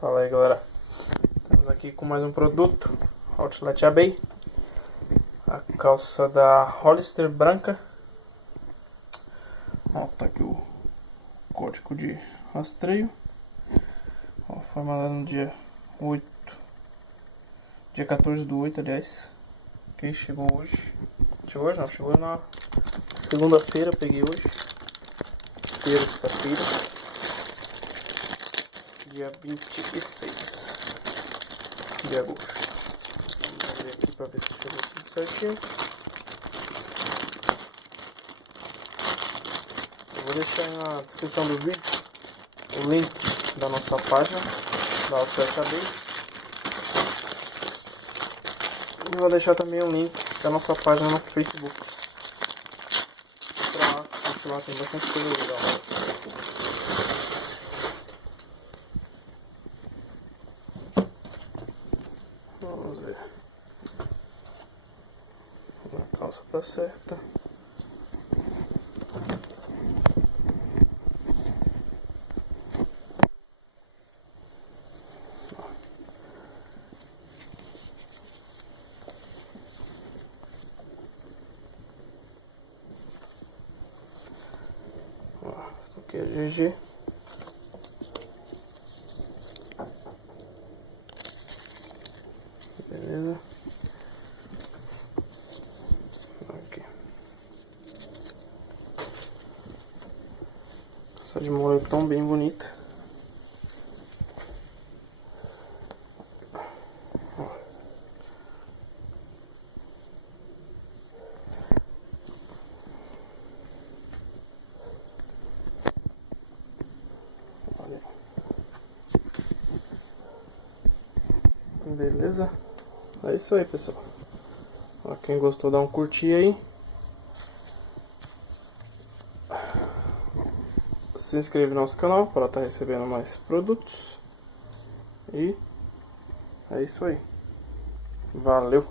Fala aí, galera. Estamos aqui com mais um produto, Outlet Abbey. A calça da Hollister branca. Ó, tá aqui o código de rastreio. Ó, foi mandado no dia 8. Dia 14/8, aliás. Ok, chegou hoje. Chegou hoje não, chegou na segunda-feira, peguei hoje. Terça-feira. Dia 26 de agosto. Vamos ver aqui pra ver se chegou tudo certinho. Eu vou deixar na descrição do vídeo o link da nossa página da Outlet Abbey. E vou deixar também o link da nossa página no Facebook. Pra continuar, tem bastante coisa legal. Vamos ver. A calça tá certa. Ó, aqui é GG. Beleza. Aqui. Essa de moletom bem bonita. Olha. Beleza? É isso aí, pessoal. Ó, quem gostou, dá um curtir aí. Se inscreve no nosso canal para estar recebendo mais produtos. E é isso aí. Valeu!